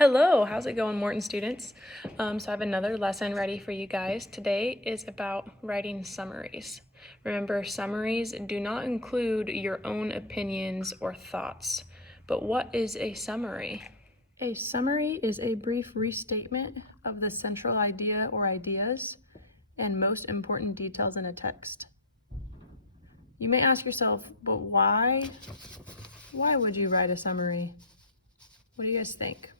Hello, how's it going, Morton students? So I have another lesson ready for you guys. Today is about writing summaries. Remember, summaries do not include your own opinions or thoughts. But what is a summary? A summary is a brief restatement of the central idea or ideas and most important details in a text. You may ask yourself, but why? Why would you write a summary? What do you guys think?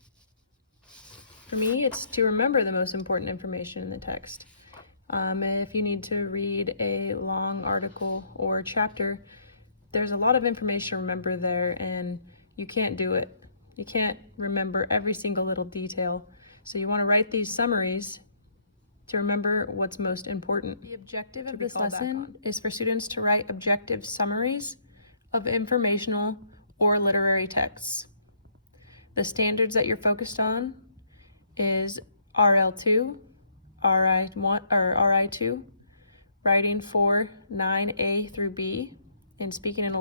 For me, it's to remember the most important information in the text. If you need to read a long article or chapter, there's a lot of information to remember there, and you can't do it. You can't remember every single little detail. So you want to write these summaries to remember what's most important. The objective of this lesson is for students to write objective summaries of informational or literary texts. The standards that you're focused on is RL2, RI1 or RI2, writing 4, 9A through B, and speaking and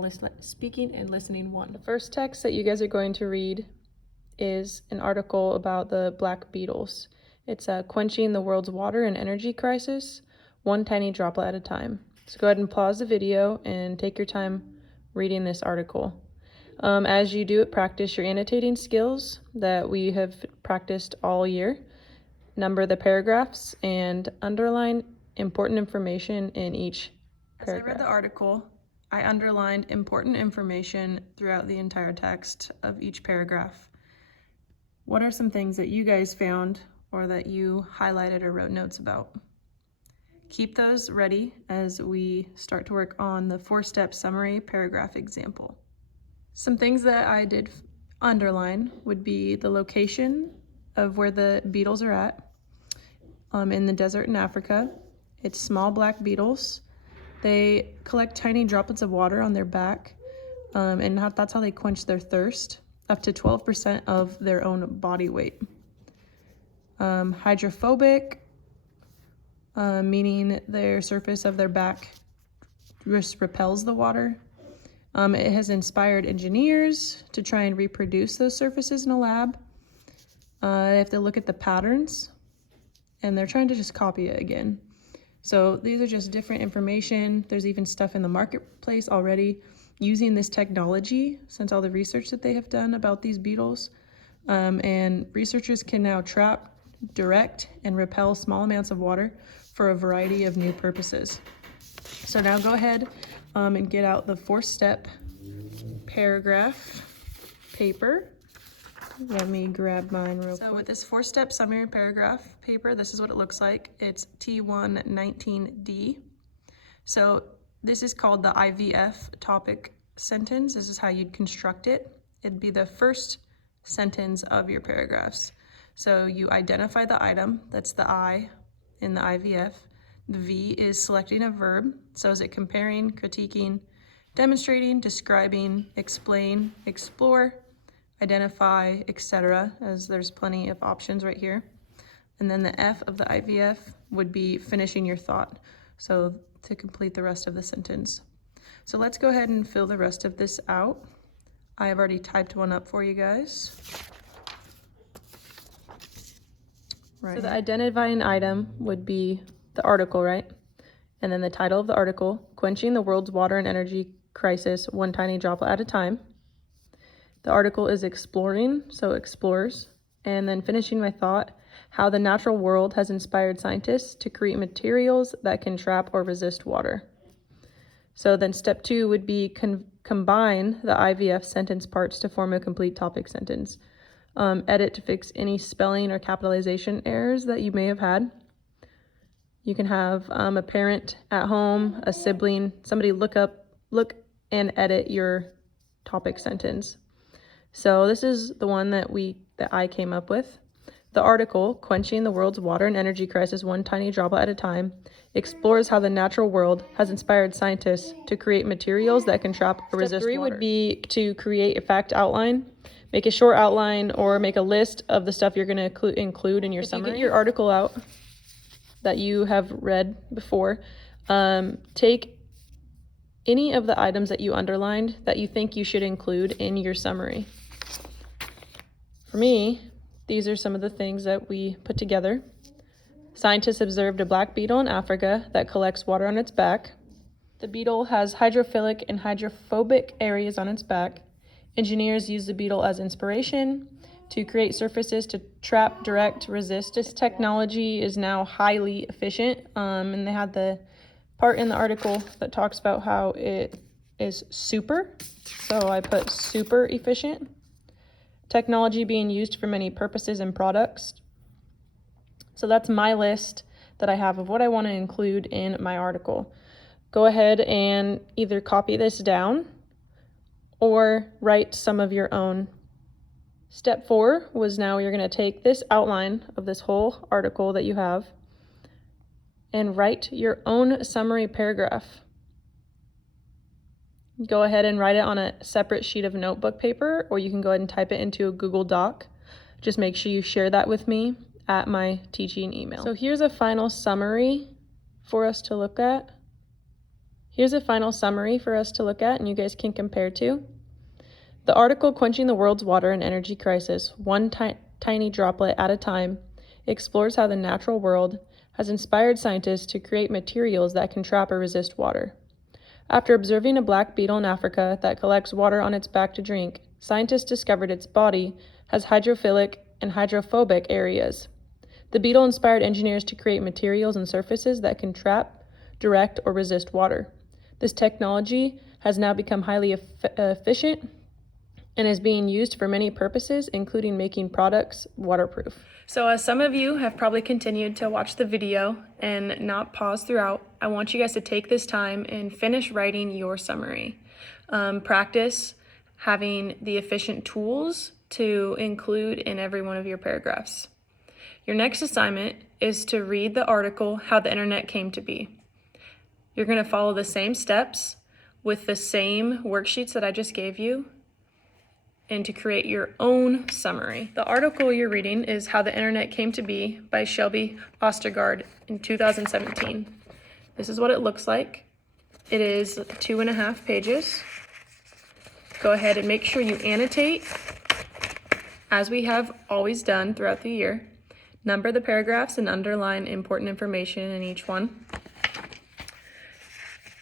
listening 1. The first text that you guys are going to read is an article about the black beetles. It's quenching the world's water and energy crisis, one tiny droplet at a time. So go ahead and pause the video and take your time reading this article. As you do it, practice your annotating skills that we have practiced all year. Number the paragraphs and underline important information in each paragraph. As I read the article, I underlined important information throughout the entire text of each paragraph. What are some things that you guys found or that you highlighted or wrote notes about? Keep those ready as we start to work on the 4-step summary paragraph example. Some things that I did underline would be the location of where the beetles are at in the desert in Africa. It's small black beetles. They collect tiny droplets of water on their back, and that's how they quench their thirst, up to 12% of their own body weight. Hydrophobic, meaning their surface of their back just repels the water. It has inspired engineers to try and reproduce those surfaces in a lab. If they look at the patterns, and they're trying to just copy it again. So these are just different information. There's even stuff in the marketplace already using this technology since all the research that they have done about these beetles. And researchers can now trap, direct, and repel small amounts of water for a variety of new purposes. So now go ahead and get out the 4-step paragraph paper. Let me grab mine real quick. So with this 4-step summary paragraph paper, this is what it looks like. It's T119D. So this is called the Ivf Topic Sentence. This is how you'd construct it. It'd be the first sentence of your paragraphs. So you identify the item, that's the I in the IVF. The V is selecting a verb. So is it comparing, critiquing, demonstrating, describing, explain, explore, identify, etc., as there's plenty of options right here. And then the F of the IVF would be finishing your thought, so to complete the rest of the sentence. So let's go ahead and fill the rest of this out. I have already typed one up for you guys. Right. So the identifying item would be the article, right? And then the title of the article, Quenching the World's Water and Energy Crisis, One Tiny Droplet at a Time. The article is exploring, so explores. And then finishing my thought, how the natural world has inspired scientists to create materials that can trap or resist water. So then step 2 would be combine the IVF sentence parts to form a complete topic sentence. Edit to fix any spelling or capitalization errors that you may have had. You can have a parent at home, a sibling, somebody look and edit your topic sentence. So this is the one that I came up with. The article, Quenching the World's Water and Energy Crisis, One Tiny Droplet at a Time, explores how the natural world has inspired scientists to create materials that can trap or resist water. Step 3 would be to create a fact outline. Make a short outline or make a list of the stuff you're going to include in your summary. You get your article out that you have read before, take any of the items that you underlined that you think you should include in your summary. For me, these are some of the things that we put together. Scientists observed a black beetle in Africa that collects water on its back. The beetle has hydrophilic and hydrophobic areas on its back. Engineers use the beetle as inspiration to create surfaces to trap, direct, resist. This technology is now highly efficient, and they had the part in the article that talks about how it is super. So I put super efficient. Technology being used for many purposes and products. So that's my list that I have of what I want to include in my article. Go ahead and either copy this down or write some of your own. Step 4 was now you're going to take this outline of this whole article that you have and write your own summary paragraph. Go ahead and write it on a separate sheet of notebook paper, or you can go ahead and type it into a Google Doc. Just make sure you share that with me at my teaching email. So here's a final summary for us to look at. And you guys can compare to. The article, Quenching the World's Water and Energy Crisis, One Tiny Droplet at a Time, explores how the natural world has inspired scientists to create materials that can trap or resist water. After observing a black beetle in Africa that collects water on its back to drink, scientists discovered its body has hydrophilic and hydrophobic areas. The beetle inspired engineers to create materials and surfaces that can trap, direct, or resist water. This technology has now become highly efficient and is being used for many purposes, including making products waterproof. So as some of you have probably continued to watch the video and not pause throughout, I want you guys to take this time and finish writing your summary. Practice having the efficient tools to include in every one of your paragraphs. Your next assignment is to read the article, How the Internet Came to Be. You're going to follow the same steps with the same worksheets that I just gave you and to create your own summary. The article you're reading is How the Internet Came to Be by Shelby Ostergaard in 2017. This is what it looks like. It is 2.5 pages. Go ahead and make sure you annotate, as we have always done throughout the year. Number the paragraphs and underline important information in each one.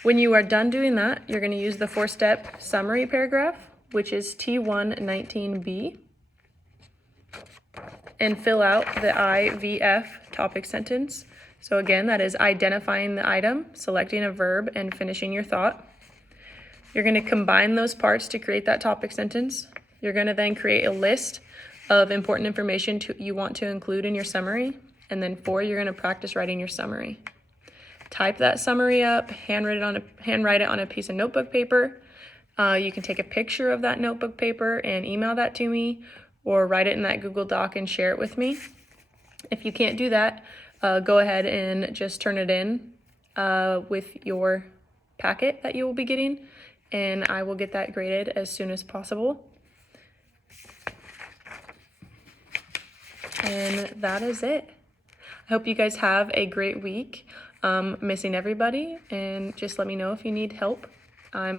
When you are done doing that, you're going to use the 4-step summary paragraph, which is T119B, and fill out the Ivf Topic Sentence. So again, that is identifying the item, selecting a verb, and finishing your thought. You're going to combine those parts to create that topic sentence. You're going to then create a list of important information you want to include in your summary. And then 4, you're going to practice writing your summary. Type that summary up, handwrite it on a piece of notebook paper. You can take a picture of that notebook paper and email that to me, or write it in that Google Doc and share it with me. If you can't do that, go ahead and just turn it in with your packet that you will be getting, and I will get that graded as soon as possible. And that is it. I hope you guys have a great week. Missing everybody, and just let me know if you need help. I'm